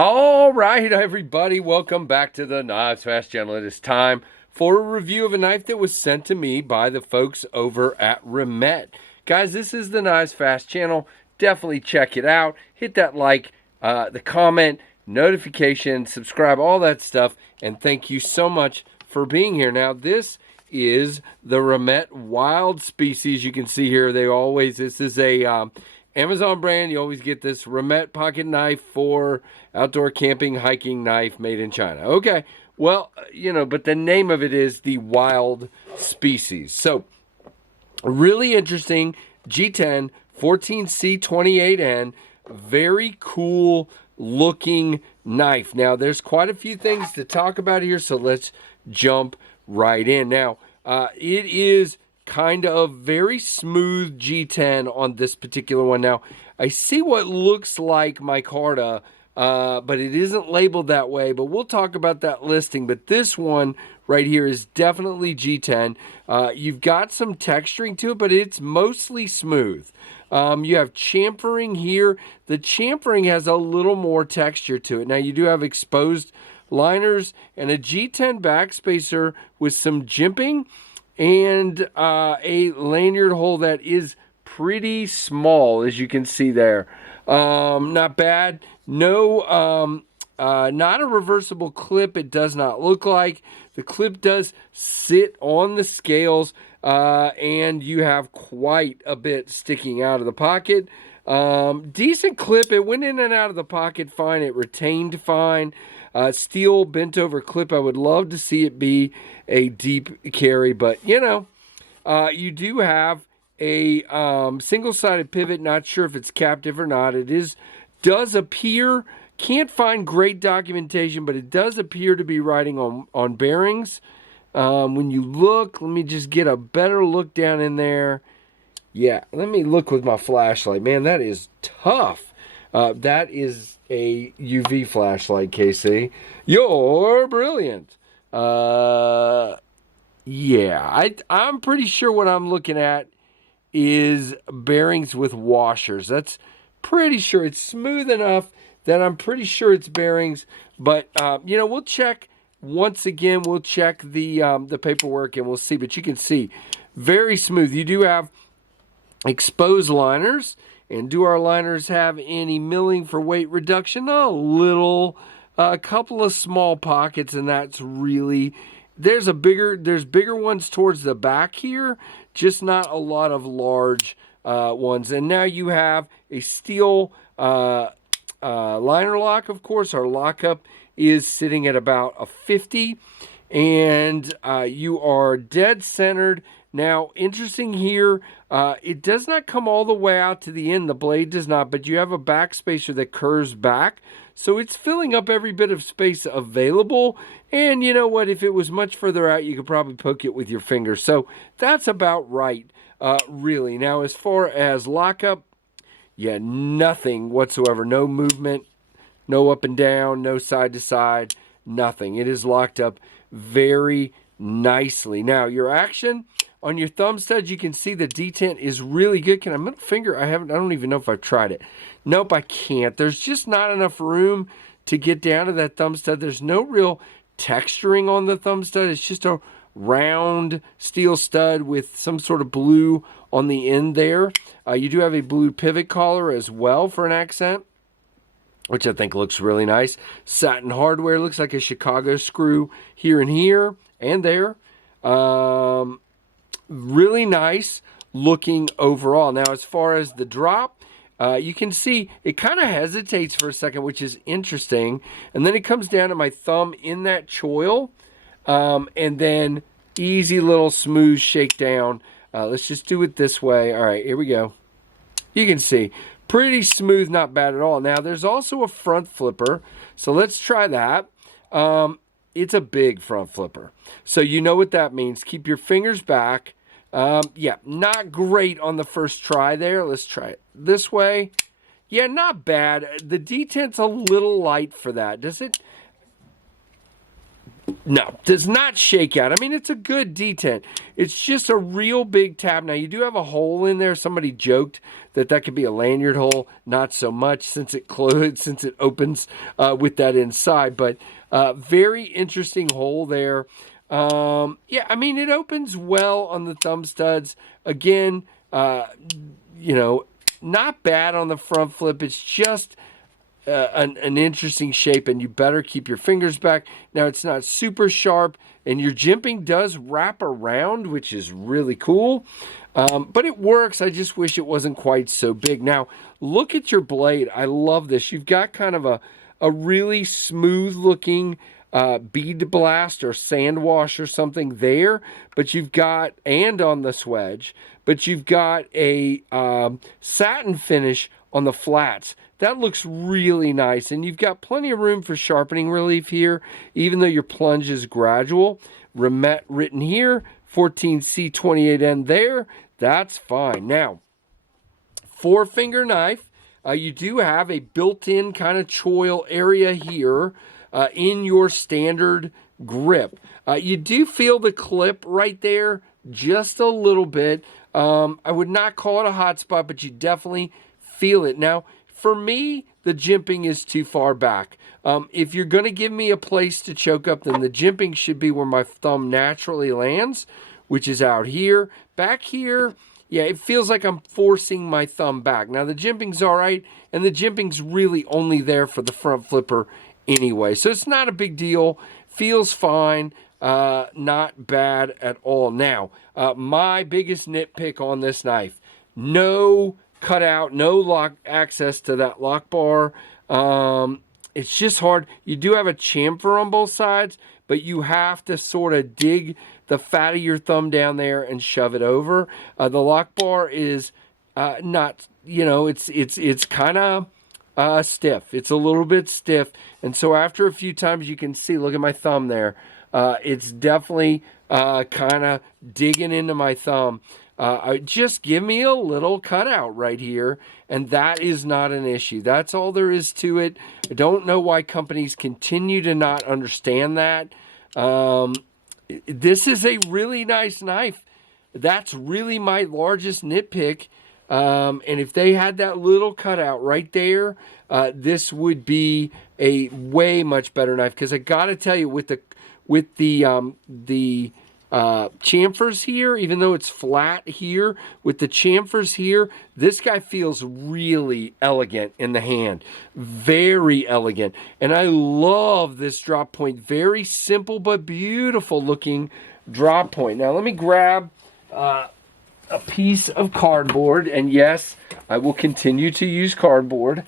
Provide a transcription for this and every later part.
All right, everybody, welcome back to the Knives Fast Channel. It is time for a review of a knife that was sent to me by the folks over at Remette. Guys, this is the Knives Fast Channel. Definitely check it out. Hit that like, the comment, notification, subscribe, all that stuff. And thank you so much for being here. Now, this is the Remette Wild Species. You can see here, this is a Amazon brand. You always get this Remette pocket knife for outdoor camping, hiking knife made in China. Okay, well, but the name of it is the Wild Species. So, really interesting G10 14C28N, very cool looking knife. Now, there's quite a few things to talk about here, so let's jump right in. Now, it is kind of very smooth G10 on this particular one. Now, I see what looks like micarta, but it isn't labeled that way, but we'll talk about that listing. But this one right here is definitely G10. You've got some texturing to it, but it's mostly smooth. You have chamfering here. The chamfering has a little more texture to it. Now, you do have exposed liners and a G10 backspacer with some jimping and a lanyard hole that is pretty small, as you can see there. Not bad. No, not a reversible clip. It does not look like. The clip does sit on the scales, and you have quite a bit sticking out of the pocket. Decent clip. It went in and out of the pocket fine. It retained fine. Steel bent over clip. I would love to see it be a deep carry, but you do have a single-sided pivot. Not sure if it's captive or not. Does appear, can't find great documentation, but it does appear to be riding on bearings. When you look, let me just get a better look down in there. Yeah, let me look with my flashlight. Man, that is tough. That is a UV flashlight, Casey. You're brilliant. Yeah, I'm pretty sure what I'm looking at is bearings with washers. That's pretty sure. It's smooth enough that I'm pretty sure it's bearings. But, we'll check. Once again, we'll check the paperwork and we'll see. But you can see, very smooth. You do have exposed liners. And do our liners have any milling for weight reduction? A little, a couple of small pockets, and that's really, there's bigger ones towards the back here, just not a lot of large ones. And now you have a steel liner lock, of course. Our lockup is sitting at about a 50, and you are dead centered. Now, interesting here, it does not come all the way out to the end. The blade does not, but you have a backspacer that curves back. So it's filling up every bit of space available. And you know what? If it was much further out, you could probably poke it with your finger. So that's about right, really. Now, as far as lockup, yeah, nothing whatsoever. No movement, no up and down, no side to side, nothing. It is locked up very nicely. Now, your action on your thumb studs, you can see the detent is really good. Can I middle finger? I don't even know if I've tried it. Nope, I can't. There's just not enough room to get down to that thumb stud. There's no real texturing on the thumb stud. It's just a round steel stud with some sort of blue on the end there. You do have a blue pivot collar as well for an accent, which I think looks really nice. Satin hardware, looks like a Chicago screw here and here and there. Really nice looking overall. Now, as far as the drop, you can see it kind of hesitates for a second, which is interesting. And then it comes down to my thumb in that choil. And then easy little smooth shakedown. Let's just do it this way. All right, here we go. You can see pretty smooth, not bad at all. Now, there's also a front flipper. So let's try that. It's a big front flipper. So you know what that means. Keep your fingers back. Yeah, not great on the first try there. Let's try it this way. Yeah, not bad. The detent's a little light for that. Does it? No, does not shake out. I mean, it's a good detent. It's just a real big tab. Now, you do have a hole in there. Somebody joked that that could be a lanyard hole. Not so much since it opens with that inside. But very interesting hole there. Yeah, I mean, it opens well on the thumb studs. Again, you know, not bad on the front flip. It's just an interesting shape, and you better keep your fingers back. Now, it's not super sharp, and your jimping does wrap around, which is really cool. But it works. I just wish it wasn't quite so big. Now, look at your blade. I love this. You've got kind of a really smooth looking bead blast or sand wash or something there, but you've got, and on the swedge, but you've got a satin finish on the flats. That looks really nice, and you've got plenty of room for sharpening relief here, even though your plunge is gradual. Remette written here, 14C28N there. That's fine. Now, 4-finger knife. You do have a built-in kind of choil area here in your standard grip. You do feel the clip right there just a little bit. I would not call it a hot spot, but you definitely feel it. Now, for me, the jimping is too far back. If you're going to give me a place to choke up, then the jimping should be where my thumb naturally lands, which is out here. Back here, yeah, it feels like I'm forcing my thumb back. Now, the jimping's all right, and the jimping's really only there for the front flipper anyway. So it's not a big deal. Feels fine. Not bad at all. Now, my biggest nitpick on this knife, no cutout, no lock access to that lock bar. It's just hard. You do have a chamfer on both sides, but you have to sort of dig the fat of your thumb down there and shove it over. The lock bar is not, you know, it's kind of stiff. It's a little bit stiff, and so after a few times, you can see, look at my thumb there. It's definitely kind of digging into my thumb. Just give me a little cutout right here, and that is not an issue. That's all there is to it. I don't know why companies continue to not understand that. This is a really nice knife. That's really my largest nitpick. And if they had that little cutout right there, this would be a way much better knife. Because I got to tell you, with the chamfers here, even though it's flat here, with the chamfers here, this guy feels really elegant in the hand. Very elegant. And I love this drop point. Very simple but beautiful looking drop point. Now let me grab a piece of cardboard, and yes, I will continue to use cardboard.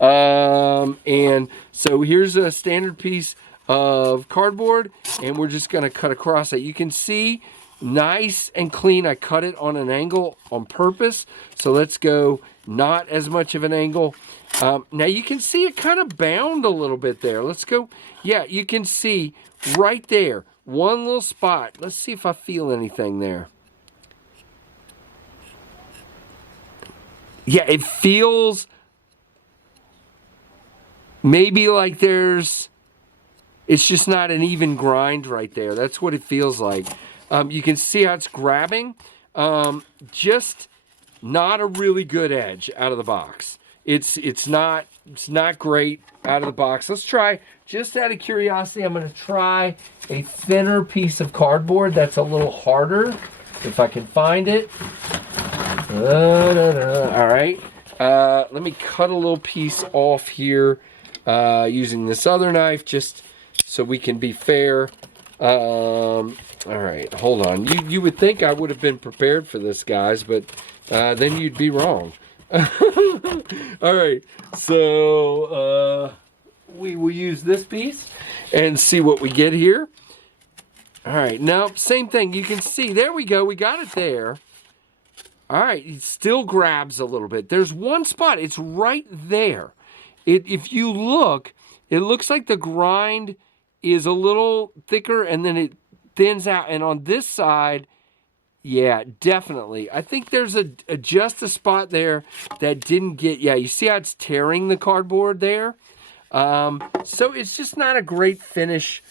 And so here's a standard piece of cardboard, and we're just going to cut across it. You can see nice and clean. I cut it on an angle on purpose, so let's go not as much of an angle. Now you can see it kind of bound a little bit there. Let's go. Yeah, you can see right there, one little spot. Let's see if I feel anything there. Yeah, it feels maybe like it's just not an even grind right there. That's what it feels like. You can see how it's grabbing. Just not a really good edge out of the box. It's not great out of the box. Let's try, just out of curiosity, I'm going to try a thinner piece of cardboard that's a little harder, if I can find it. All right. Let me cut a little piece off here using this other knife, just so we can be fair. All right, hold on. You would think I would have been prepared for this, guys, but then you'd be wrong. All right, so we will use this piece and see what we get here. All right, now same thing. You can see, there we go. We got it there. All right, it still grabs a little bit. There's one spot. It's right there. If you look, it looks like the grind is a little thicker, and then it thins out. And on this side, yeah, definitely. I think there's just a spot there that didn't get, yeah, you see how it's tearing the cardboard there? So it's just not a great finish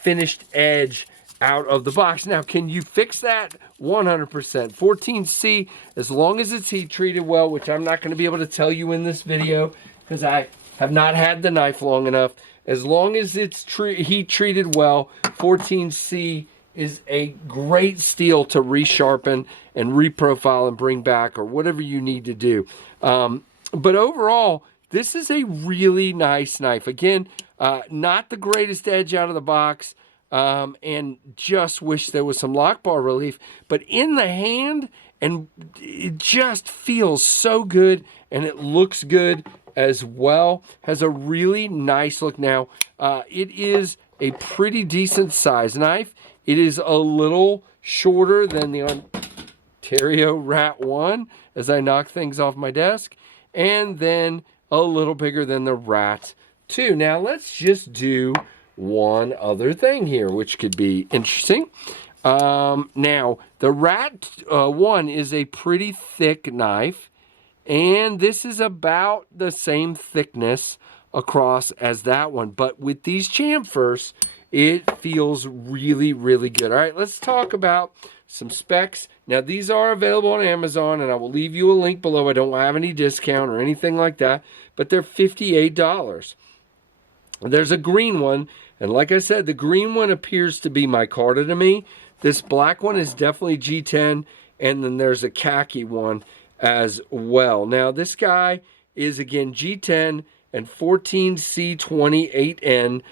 finished edge out of the box. Now, can you fix that? 100%. 14C, as long as it's heat treated well, which I'm not going to be able to tell you in this video because I have not had the knife long enough. As long as it's heat treated well, 14C is a great steel to resharpen and reprofile and bring back or whatever you need to do. But overall, this is a really nice knife. Again, not the greatest edge out of the box. And just wish there was some lock bar relief, but in the hand, and it just feels so good, and it looks good as well. Has a really nice look. Now, it is a pretty decent size knife. It is a little shorter than the Ontario Rat 1 as I knock things off my desk, and then a little bigger than the Rat 2. Now, let's just do one other thing here, which could be interesting. Now, the Rat 1 is a pretty thick knife, and this is about the same thickness across as that one. But with these chamfers, it feels really, really good. All right, let's talk about some specs. Now, these are available on Amazon, and I will leave you a link below. I don't have any discount or anything like that, but they're $58. There's a green one, and like I said, the green one appears to be micarta to me. This black one is definitely G10, and then there's a khaki one as well. Now, this guy is, again, G10 and 14C28N.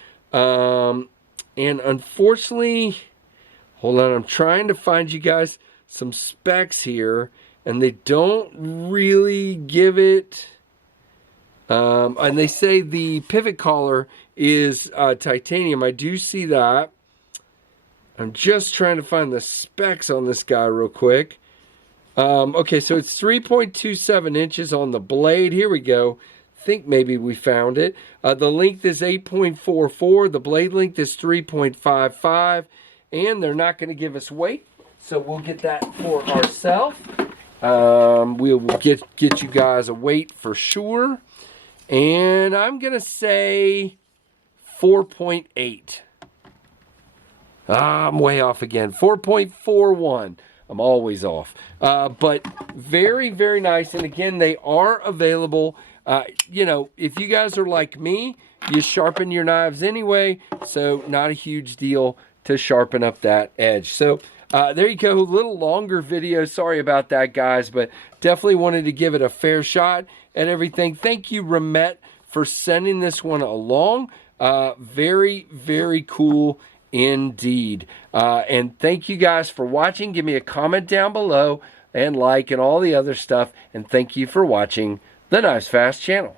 And unfortunately, hold on, I'm trying to find you guys some specs here, and they don't really give it. And they say the pivot collar is titanium. I do see that. I'm just trying to find the specs on this guy real quick. Okay, so it's 3.27 inches on the blade. Here we go. Think maybe we found it. The length is 8.44. The blade length is 3.55. And they're not going to give us weight, so we'll get that for ourselves. We'll get you guys a weight for sure. And I'm going to say 4.8. I'm way off again. 4.41. I'm always off. But very, very nice. And again, they are available. You know, if you guys are like me, you sharpen your knives anyway. So not a huge deal to sharpen up that edge. So there you go. A little longer video. Sorry about that, guys. But definitely wanted to give it a fair shot and everything. Thank you, Remette, for sending this one along. Very, very cool indeed. And thank you guys for watching. Give me a comment down below and like and all the other stuff. And thank you for watching the Knives Fast channel.